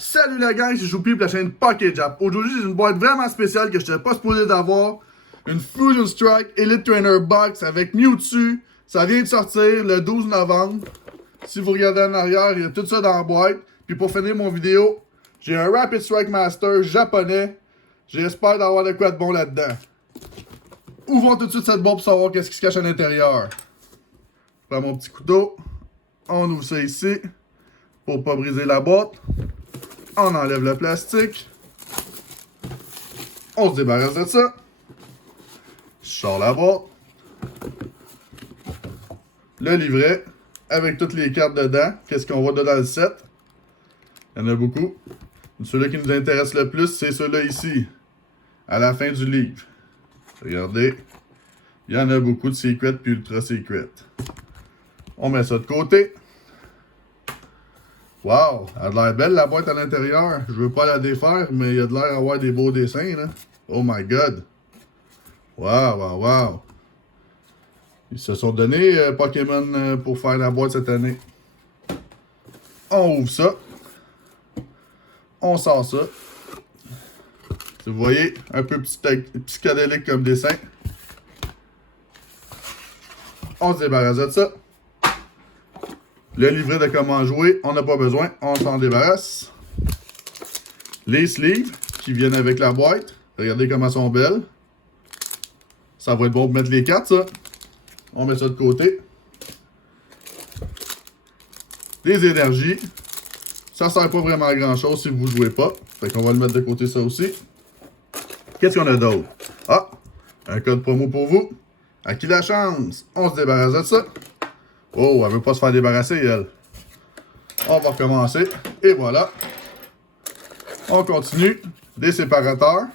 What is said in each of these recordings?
Salut la gang, c'est Choupi pour la chaîne Pocket Jap. Aujourd'hui, j'ai une boîte vraiment spéciale que je n'étais pas supposé d'avoir. Une Fusion Strike Elite Trainer Box avec Mewtwo. Ça vient de sortir le 12 novembre. Si vous regardez en arrière, il y a tout ça dans la boîte. Puis pour finir mon vidéo, j'ai un Rapid Strike Master japonais. J'espère d'avoir de quoi de bon là-dedans. Ouvrons tout de suite cette boîte pour savoir qu'est-ce qui se cache à l'intérieur. Je prends mon petit couteau. On ouvre ça ici pour pas briser la boîte. On enlève le plastique. On se débarrasse de ça. Je sors la boîte. Le livret avec toutes les cartes dedans. Qu'est-ce qu'on voit dedans le set? Il y en a beaucoup. Celui-là qui nous intéresse le plus, c'est celui-là ici. À la fin du livre. Regardez. Il y en a beaucoup de secret puis ultra secret. On met ça de côté. Wow! Elle a l'air belle la boîte à l'intérieur. Je veux pas la défaire, mais il y a de l'air d'avoir des beaux dessins là. Oh my god! Wow, wow, wow! Ils se sont donné Pokémon pour faire la boîte cette année. On ouvre ça. On sort ça. Vous voyez, un peu psychédélique comme dessin. On se débarrasse de ça. Le livret de comment jouer, on n'a pas besoin, on s'en débarrasse. Les sleeves qui viennent avec la boîte. Regardez comment elles sont belles. Ça va être bon pour mettre les cartes, ça. On met ça de côté. Les énergies. Ça sert pas vraiment à grand chose si vous ne jouez pas. Fait qu'on va le mettre de côté, ça aussi. Qu'est-ce qu'on a d'autre? Ah! Un code promo pour vous. À qui la chance? On se débarrasse de ça. Oh, elle veut pas se faire débarrasser, elle. On va recommencer. Et voilà. On continue. Des séparateurs.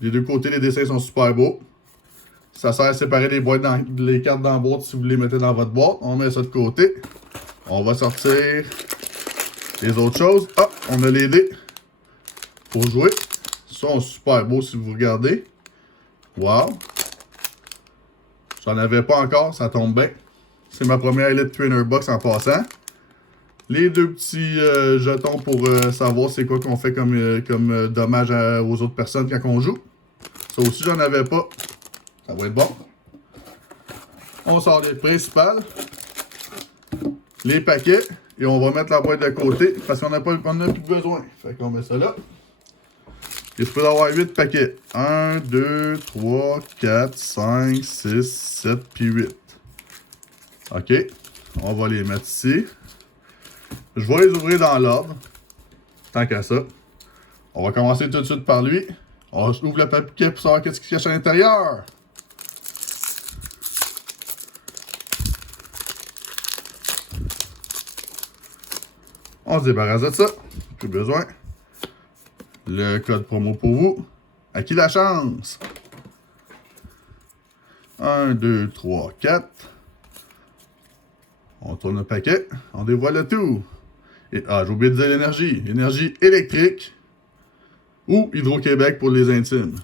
Des deux côtés, les dessins sont super beaux. Ça sert à séparer les cartes dans la boîte si vous les mettez dans votre boîte. On met ça de côté. On va sortir les autres choses. Ah, on a les dés pour jouer. Ils sont super beaux si vous regardez. Wow. J'en avais pas encore, ça tombe bien. C'est ma première Elite Trainer Box en passant. Les deux petits jetons pour savoir c'est quoi qu'on fait comme dommage aux autres personnes quand on joue. Ça aussi, j'en avais pas. Ça va être bon. On sort les principales. Les paquets. Et on va mettre la boîte de côté parce qu'on n'a plus besoin. Fait qu'on met ça là. Il se peut avoir 8 paquets. 1, 2, 3, 4, 5, 6, 7, puis 8. OK. On va les mettre ici. Je vais les ouvrir dans l'ordre. Tant qu'à ça. On va commencer tout de suite par lui. On ouvre le paquet pour savoir qu'est-ce qui se cache à l'intérieur. On se débarrasse de ça. Plus besoin. Le code promo pour vous. À qui la chance? 1, 2, 3, 4. On tourne le paquet. On dévoile le tout. Et, j'ai oublié de dire l'énergie. Énergie électrique. Ou Hydro-Québec pour les intimes.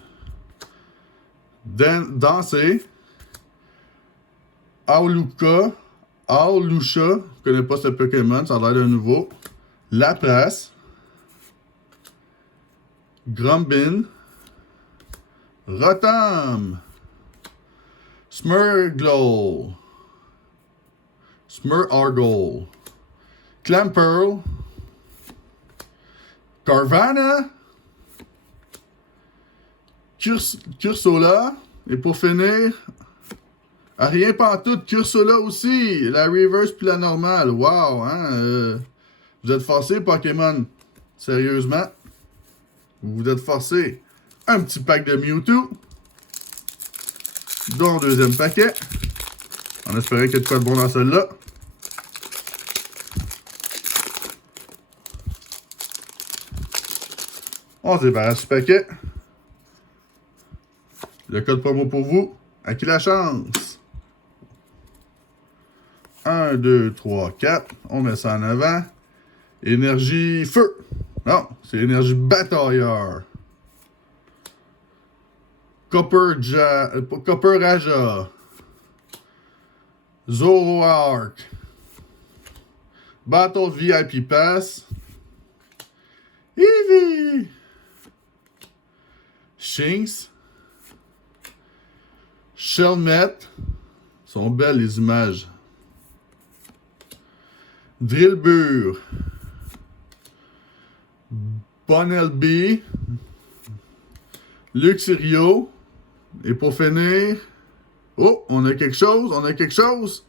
Danser. Auluka. Aulusha. Je ne connais pas ce Pokémon. Ça a l'air d'un nouveau. Lapras. Grumbin, Rotom, Smurglow, Smurargle, Clamperl, Carvanha, Cursola, et pour finir, à rien pantoute, Cursola aussi, la reverse puis la normale. Wow, hein? Vous êtes forcés, Pokémon. Sérieusement. Vous êtes forcé. Un petit pack de Mewtwo. Dont deuxième paquet. On espérait qu'il y ait de quoi de bon dans celle-là. On se débarrasse du paquet. Le code promo pour vous. À qui la chance? 1, 2, 3, 4. On met ça en avant. Énergie feu. Non, c'est énergie batailleur. Copper Raja. Zoroark. Battle VIP Pass. Eevee. Shinx. Shelmet. Sont belles les images. Drillbur. Bonelby. Luxurio. Et pour finir... Oh, on a quelque chose, on a quelque chose.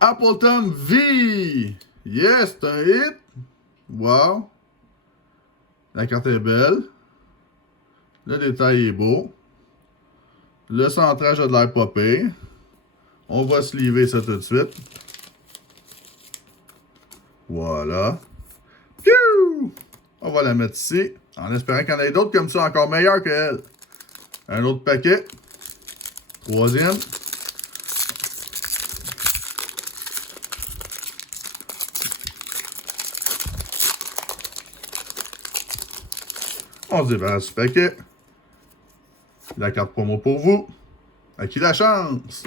Appleton V. Yes, c'est un hit. Wow. La carte est belle. Le détail est beau. Le centrage a de l'air pas pire. On va sliver ça tout de suite. Voilà. Piou! On va la mettre ici, en espérant qu'il y en ait d'autres comme ça, encore meilleurs qu'elle. Un autre paquet. Troisième. On se débarrasse du paquet. La carte promo pour vous. À qui la chance?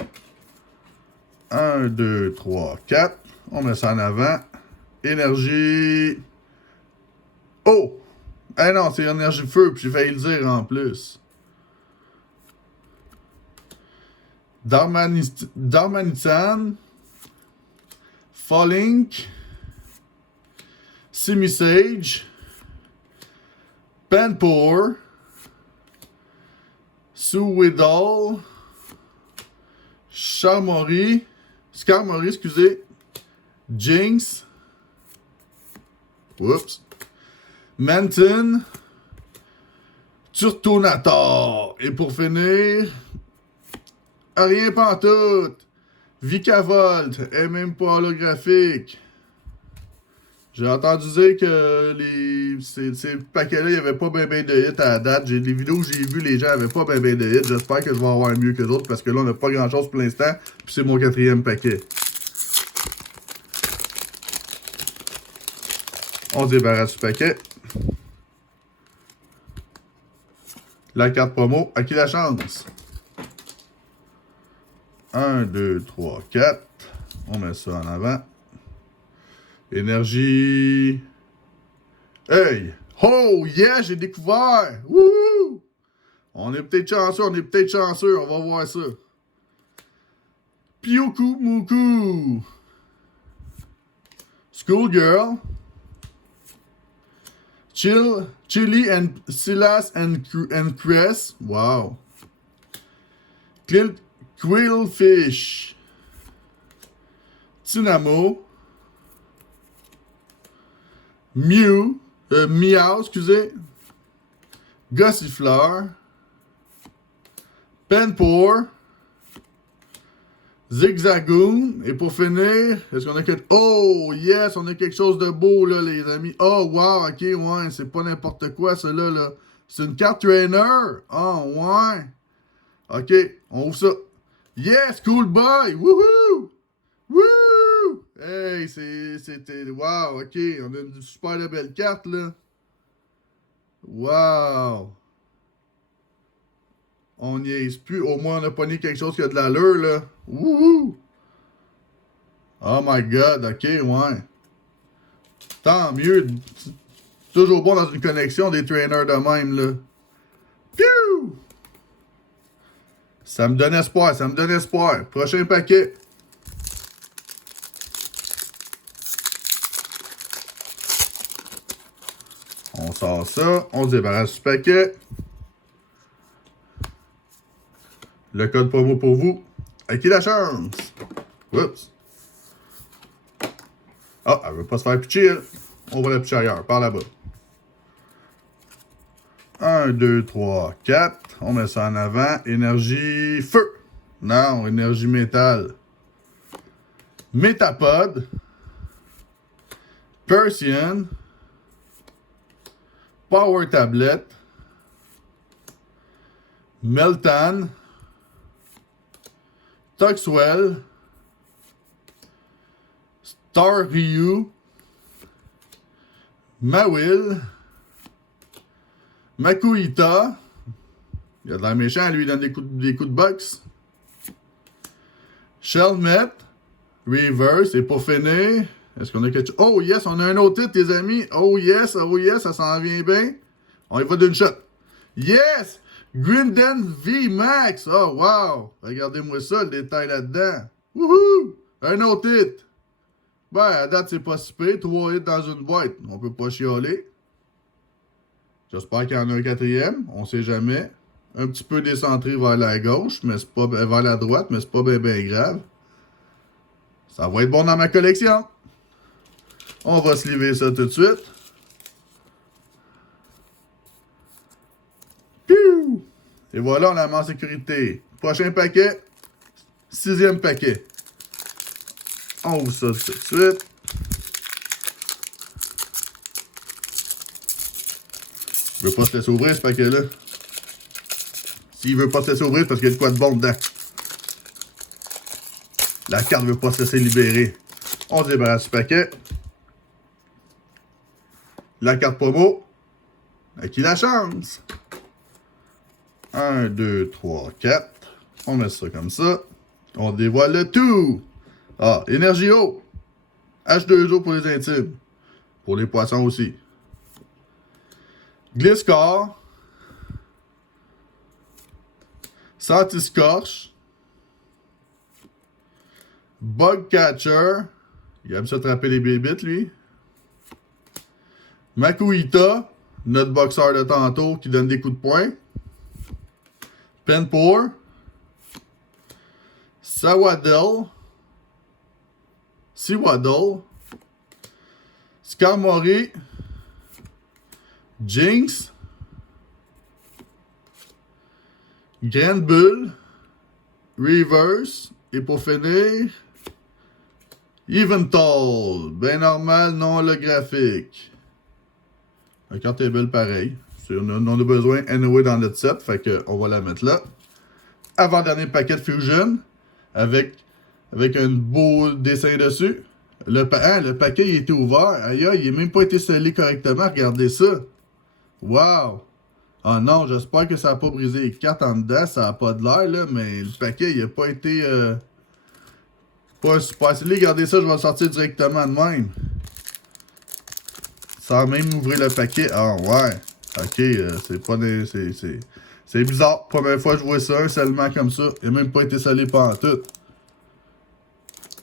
1, 2, 3, 4. On met ça en avant. Énergie. Oh! Eh non, c'est énergie feu, puis j'ai failli le dire en plus. Darmanitan. Fallink. Simisage. Panpour. Suwidal. Skarmory, excusez. Jinx. Oups. Manton. Turtonator. Et pour finir, rien pantoute. Vicavolt. Et même pas holographique. J'ai entendu dire que ces paquets-là, il n'y avait pas ben de hits à la date. Les vidéos que j'ai vues, les gens n'avaient pas ben de hits. J'espère que je vais avoir mieux que d'autres parce que là, on n'a pas grand-chose pour l'instant. Puis c'est mon 4e paquet. On se débarrasse du paquet. La carte promo. À qui la chance? 1, 2, 3, 4. On met ça en avant. Énergie. Hey! Oh, yeah, j'ai découvert! Wouhou! On est peut-être chanceux, on va voir ça. Pyuku Muku. Schoolgirl. Chili and Silas and Cress. Wow. Quillfish. Tynamo. Meow, excusez. Gossifleur. Panpour. Zigzagoon. Et pour finir, est-ce qu'on a quelque... Oh, yes, on a quelque chose de beau, là, les amis. Oh, wow, ok, ouais, c'est pas n'importe quoi, ça, là. C'est une carte trainer. Oh, ouais. Ok, on ouvre ça. Yes, cool boy. Woohoo! Wouh! Hey, c'était... Wow, ok, on a une super belle carte, là. Wow! On n'y est plus. Au moins, on a pogné quelque chose qui a de l'allure, là. Wouhou! Oh my god, ok, ouais. Tant mieux. Toujours bon dans une connexion des trainers de même, là. Piou! Ça me donne espoir, ça me donne espoir. Prochain paquet. On sort ça, on se débarrasse du paquet. Le code promo pour vous. À qui la chance? Oups. Ah, elle veut pas se faire pitcher, elle. On va la pitcher ailleurs, par là-bas. 1, 2, 3, 4. On met ça en avant. Énergie feu. Non, énergie métal. Metapod. Persian. Power Tablet. Meltan. Toxwell. Star Ryu. Mawil. Makuita. Il a de l'air méchant, lui, il donne des coups de boxe. Shelmet. Reverse. Et pour finir, Est-ce qu'on a quelque chose? Oh yes, on a un autre titre, les amis. Oh yes, ça s'en vient bien. On y va d'une shot. Yes! Grindan V Max. Oh wow! Regardez-moi ça, le détail là-dedans. Wouhou! Un autre titre. Ben, à date, c'est pas si pire. 3 hits dans une boîte. On peut pas chialer. J'espère qu'il y en a un quatrième. On sait jamais. Un petit peu décentré vers la gauche, mais c'est pas vers la droite, mais c'est pas bien grave. Ça va être bon dans ma collection. On va se livrer ça tout de suite. Piou! Et voilà, on la met en sécurité. Prochain paquet. 6e paquet. On ouvre ça tout de suite. Il veut pas se laisser ouvrir ce paquet-là. S'il veut pas se laisser ouvrir, c'est parce qu'il y a de quoi de bon dedans. La carte veut pas se laisser libérer. On se débarrasse du paquet. La carte promo. À qui la chance? 1, 2, 3, 4. On met ça comme ça. On dévoile le tout. Ah, Énergie eau. H2O pour les intimes. Pour les poissons aussi. Gliscor. Santiscorche. Bug Catcher. Il aime ça attraper les bébites, lui. Makuhita. Notre boxeur de tantôt qui donne des coups de poing. Penpour. Sawadell. Siwaddle. Skarmory. Jinx. Grand Bull. Reverse. Et pour finir, Evental. Ben normal, non holographique. La carte est belle pareil. On a besoin anyway dans notre set. Fait que on va la mettre là. Avant-dernier paquet de Fusion. Avec un beau dessin dessus. Le paquet il était ouvert. Aïe, il n'a même pas été scellé correctement. Regardez ça. Wow! Ah non, j'espère que ça n'a pas brisé les cartes en dedans. Ça n'a pas de l'air, là. Mais le paquet, il n'a pas été... pas super scellé. Regardez ça, je vais le sortir directement de même. Sans même ouvrir le paquet. Ah ouais. Ok, c'est pas des... C'est bizarre. Première fois que je vois ça, un scellement comme ça. Il n'a même pas été scellé pantoute.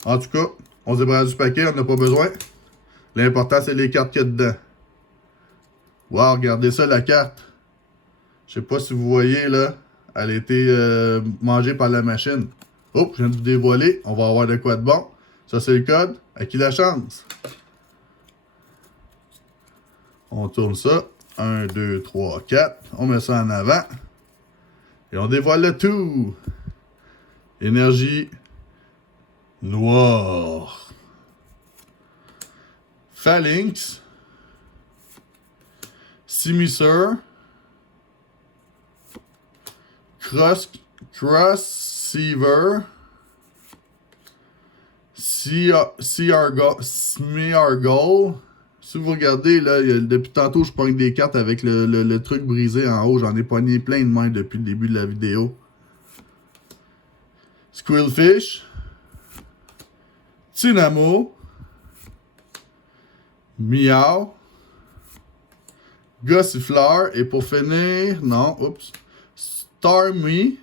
En tout cas, on se débarrasse du paquet, on n'a pas besoin. L'important, c'est les cartes qu'il y a dedans. Wow, regardez ça, la carte. Je sais pas si vous voyez, là. Elle a été mangée par la machine. Oh, je viens de vous dévoiler. On va avoir de quoi de bon. Ça, c'est le code. À qui la chance? On tourne ça. 1, 2, 3, 4. On met ça en avant. Et on dévoile le tout. Énergie noire. Phalanx. Simiser. Crossseaver. Smeargle. Si vous regardez, là, depuis tantôt, je pogne des cartes avec le truc brisé en haut. J'en ai pogné plein de mains depuis le début de la vidéo. Squillfish. Tynamo. Miao. Gossifleur. Et pour finir, non, oups. Starmie.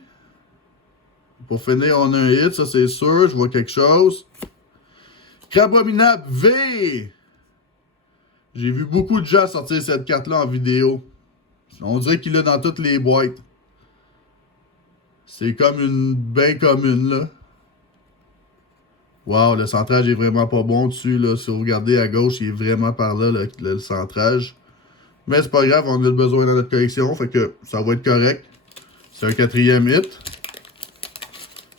Pour finir, on a un hit, ça c'est sûr. Je vois quelque chose. Crabominable V. J'ai vu beaucoup de gens sortir cette carte-là en vidéo. On dirait qu'il est dans toutes les boîtes. C'est comme une bien commune, là. Wow, le centrage est vraiment pas bon dessus, là. Si vous regardez à gauche, il est vraiment par là, le centrage. Mais c'est pas grave, on a besoin dans notre collection, fait que ça va être correct. C'est un 4e hit.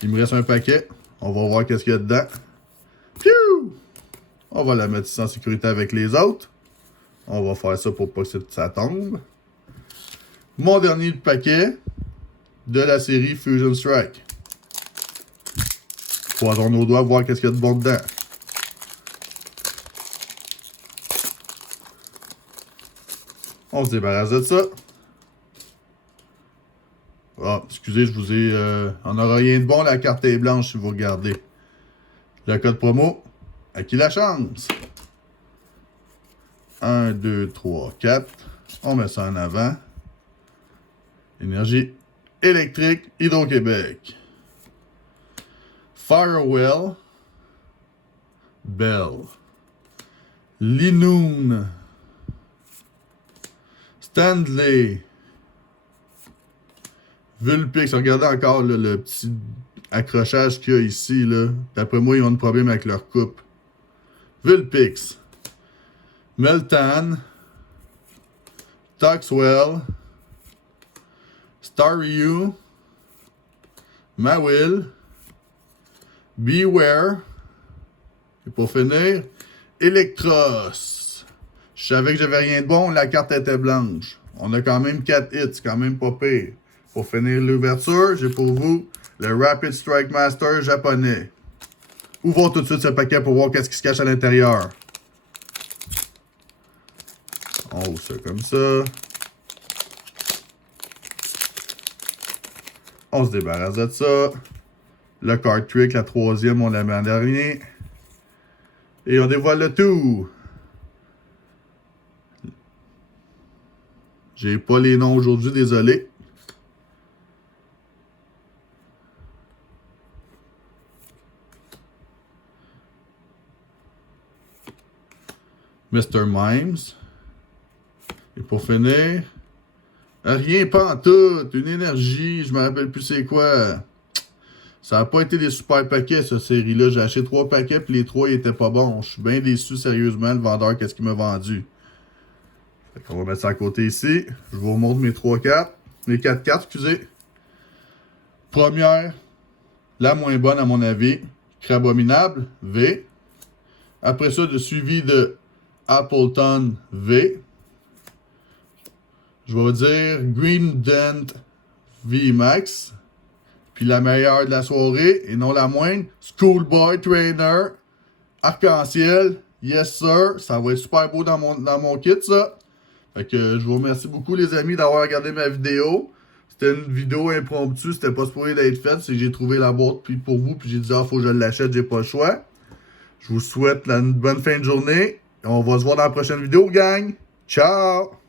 Il me reste un paquet. On va voir qu'est-ce qu'il y a dedans. Piou! On va la mettre ici en sécurité avec les autres. On va faire ça pour pas que ça tombe. Mon dernier paquet de la série Fusion Strike. Croisons nos doigts, voir qu'est-ce qu'il y a de bon dedans. On se débarrasse de ça. Ah, excusez, je vous ai... on n'aura rien de bon, la carte est blanche si vous regardez. Le code promo, À qui la chance? 1, 2, 3, 4. On met ça en avant. Énergie électrique Hydro-Québec. Firewell. Bell. Linoon. Stanley. Vulpix. Regardez encore là, le petit accrochage qu'il y a ici. D'après moi, ils ont un problème avec leur coupe. Vulpix. Meltan. Toxwell. Staryu. Mawil. Beware. Et pour finir, Electros. Je savais que j'avais rien de bon, la carte était blanche. On a quand même 4 hits, quand même pas pire. Pour finir l'ouverture, j'ai pour vous le Rapid Strike Master japonais. Ouvrons tout de suite ce paquet pour voir qu'est-ce qui se cache à l'intérieur. On ouvre ça comme ça. On se débarrasse de ça. Le card trick, la troisième, on la met en dernier. Et on dévoile le tout. J'ai pas les noms aujourd'hui, désolé. Mr. Mimes. Et pour finir, rien pas en tout, une énergie, je me rappelle plus c'est quoi. Ça n'a pas été des super paquets, cette série-là. J'ai acheté 3 paquets, puis les 3 ils étaient pas bons. Je suis bien déçu, sérieusement, le vendeur, qu'est-ce qu'il m'a vendu. On va mettre ça à côté ici. Je vous remontre mes 3 cartes. Les 4 cartes, excusez. Première, la moins bonne à mon avis. Crabominable, V. Après ça, suivi de Appleton, V. Je vais dire Green Dent VMAX. Puis la meilleure de la soirée, et non la moindre, Schoolboy Trainer, arc-en-ciel, yes sir, ça va être super beau dans mon kit ça. Fait que je vous remercie beaucoup les amis d'avoir regardé ma vidéo. C'était une vidéo impromptue, c'était pas supposé d'être faite, c'est que j'ai trouvé la boîte puis pour vous, puis j'ai dit ah faut que je l'achète, j'ai pas le choix. Je vous souhaite une bonne fin de journée, et on va se voir dans la prochaine vidéo gang. Ciao!